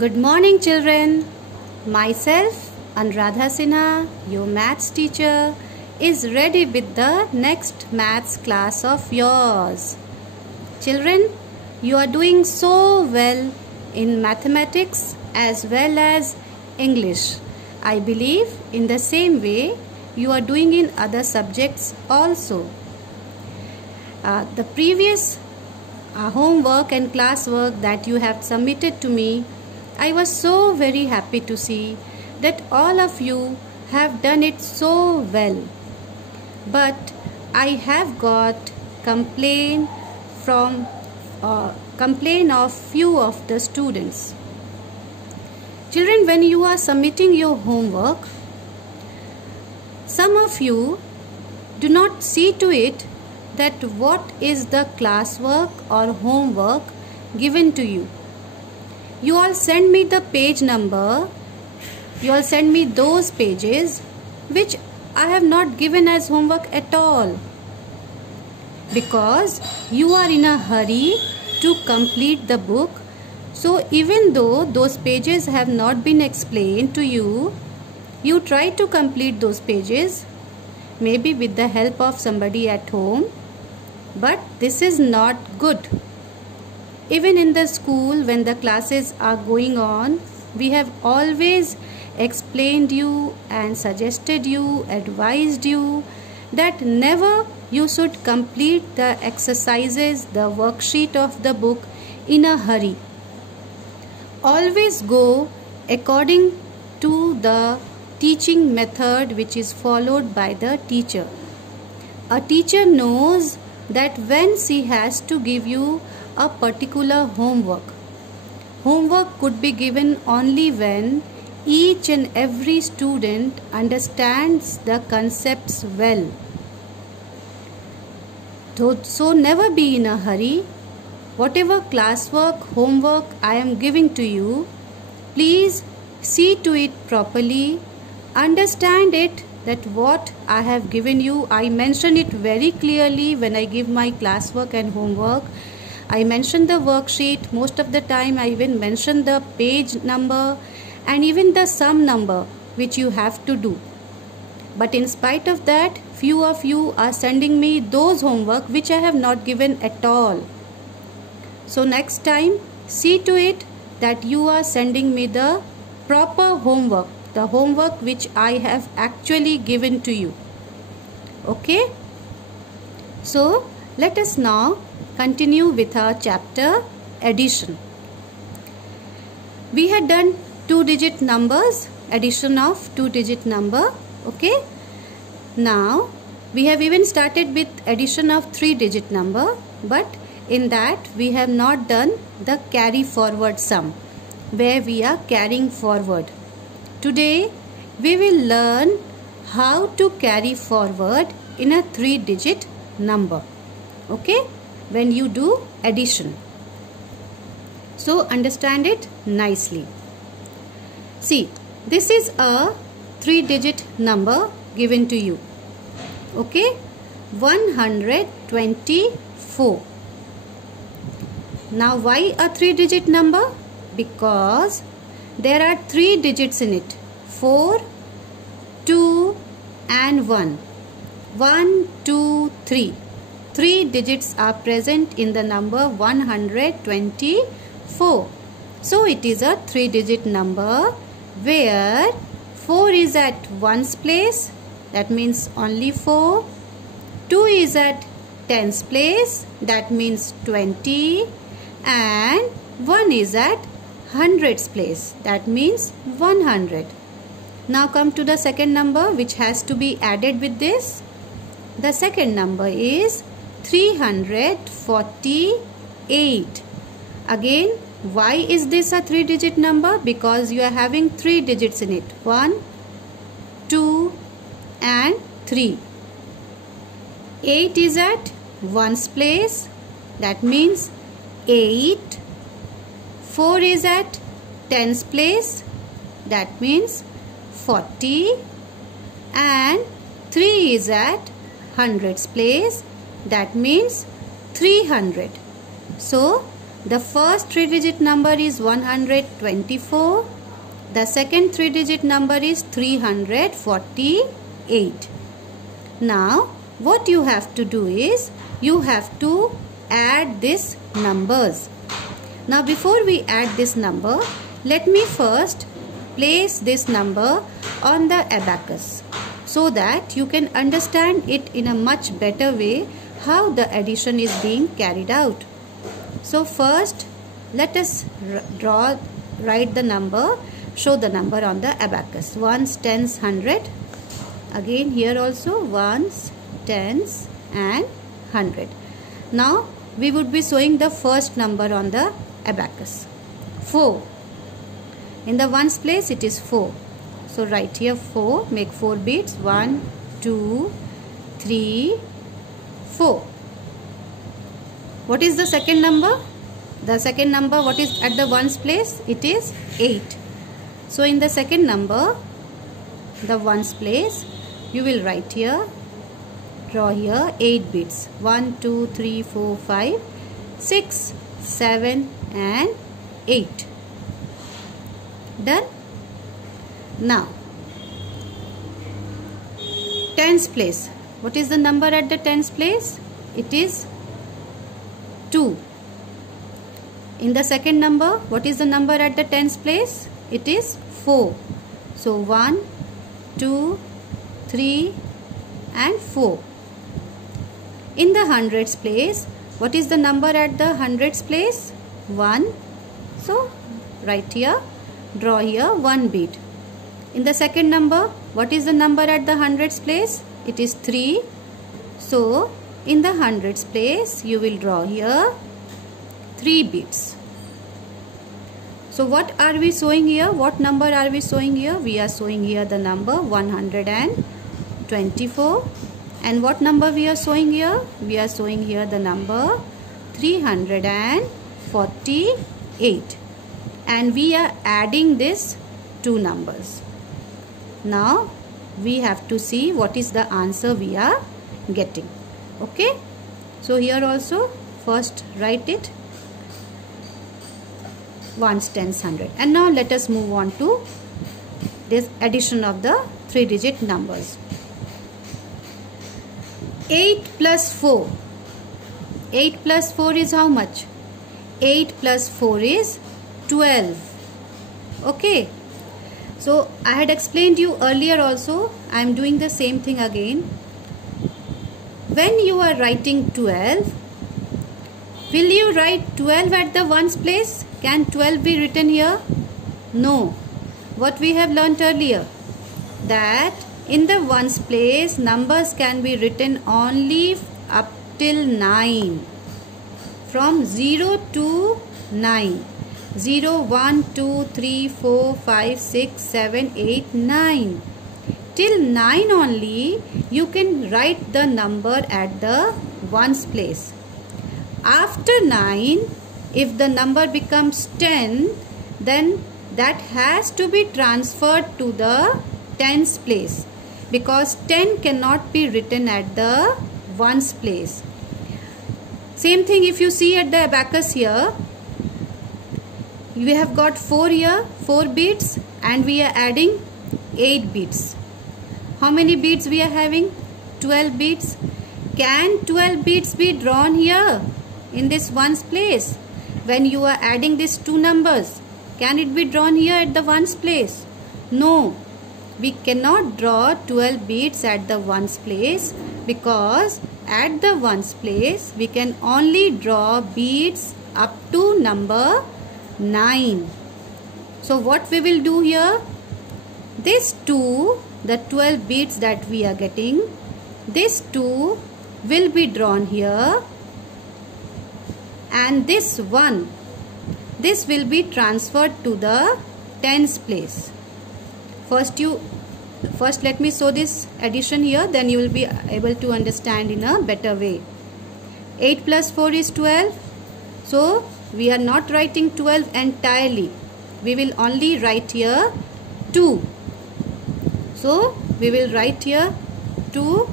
Good morning, children. Myself, Anuradha Sinha, your maths teacher, is ready with the next maths class of yours. Children, you are doing so well in mathematics as well as English. I believe in the same way you are doing in other subjects also. The previous homework and classwork that you have submitted to me, I was so very happy to see that all of you have done it so well. But I have got complaint of few of the students. Children, when you are submitting your homework, some of you do not see to it that what is the classwork or homework given to you. You all send me the page number, you all send me those pages which I have not given as homework at all, because you are in a hurry to complete the book. So even though those pages have not been explained to you, you try to complete those pages, maybe with the help of somebody at home. But this is not good. Even in the school, when the classes are going on, we have always explained you and suggested you, advised you that never you should complete the exercises, the worksheet of the book in a hurry. Always go according to the teaching method which is followed by the teacher. A teacher knows that when she has to give you a particular homework could be given only when each and every student understands the concepts well. So never be in a hurry. Whatever classwork, homework I am giving to you, please see to it properly, understand it, that what I have given you, I mention it very clearly when I give my classwork and homework. I mention the worksheet. Most of the time I even mention the page number and even the sum number which you have to do. But in spite of that, few of you are sending me those homework which I have not given at all. So next time, see to it that you are sending me the proper homework, the homework which I have actually given to you. Okay? So let us now continue with our chapter addition. We had done 2-digit numbers, addition of 2-digit number. Okay? Now we have even started with addition of 3-digit number, but in that we have not done the carry forward sum, where we are carrying forward. Today we will learn how to carry forward in a 3-digit number. Okay? When you do addition. So understand it nicely. See, this is a 3-digit number given to you. Okay? 124. Now why a 3-digit number? Because there are 3 digits in it. 4, 2 and 1. 1, 2, 3. 3 digits are present in the number 124. So it is a 3-digit number where 4 is at ones place, that means only 4. 2 is at tens place, that means 20. And 1 is at hundreds place, that means 100. Now come to the second number which has to be added with this. The second number is 348. Again, why is this a 3-digit number? Because you are having 3 digits in it. 1, 2 and 3. 8 is at ones place, that means 8. 4 is at tens place, that means 40. And 3 is at hundreds place, that means 300. So The first 3-digit number is 124. The second 3-digit number is 348. Now what you have to do is you have to add these numbers. Now before we add this number, let me first place this number on the abacus so that you can understand it in a much better way how the addition is being carried out. So first let us write the number, show the number on the abacus. Ones, tens, hundred. Again here also ones, tens and hundred. Now we would be showing the first number on the abacus. 4. In the ones place it is 4. So write here 4. Make 4 beats. 1, 2, 3, 4. What is the second number? The second number, what is at the ones place? It is 8. So in the second number, the ones place, you will write here, draw here 8 bits. 1, 2, 3, 4, 5, 6, 7 and 8. Done? Now, tens place. What is the number at the tens place? It is 2. In the second number, what is the number at the tens place? It is 4. So 1, 2, 3 and 4. In the hundreds place, what is the number at the hundreds place? 1. So write here, draw here 1 beat. In the second number, what is the number at the hundreds place? It is 3. So in the hundreds place, you will draw here 3 beats. So what are we showing here? What number are we showing here? We are showing here the number 124. And what number we are showing here? We are showing here the number 348. And we are adding these two numbers. Now we have to see what is the answer we are getting. Okay. So here also first write it. Ones, tens, hundred. And now let us move on to this addition of the 3-digit numbers. 8 plus 4. 8 plus 4 is how much? 8 plus 4 is 12. Okay. So I had explained you earlier also. I am doing the same thing again. When you are writing 12, will you write 12 at the ones place? Can 12 be written here? No. What we have learnt earlier, that in the ones place numbers can be written only up till 9. From 0 to 9. 0, 1, 2, 3, 4, 5, 6, 7, 8, 9. Till 9 only you can write the number at the ones place. After 9, if the number becomes 10, then that has to be transferred to the tens place, because 10 cannot be written at the ones place. Same thing if you see at the abacus here, we have got 4 here, 4 beats, and we are adding 8 beats. How many beats we are having? 12 beats. Can 12 beats be drawn here in this ones place? When you are adding these two numbers, can it be drawn here at the ones place? No. We cannot draw 12 beats at the ones place, because at the ones place we can only draw beats up to number 9. So what we will do here? This 2, the 12 beats that we are getting, this 2 will be drawn here, and this 1, this will be transferred to the tens place. First let me show this addition here, then you will be able to understand in a better way. 8 plus 4 is 12. So we are not writing 12 entirely. We will only write here 2. So we will write here 2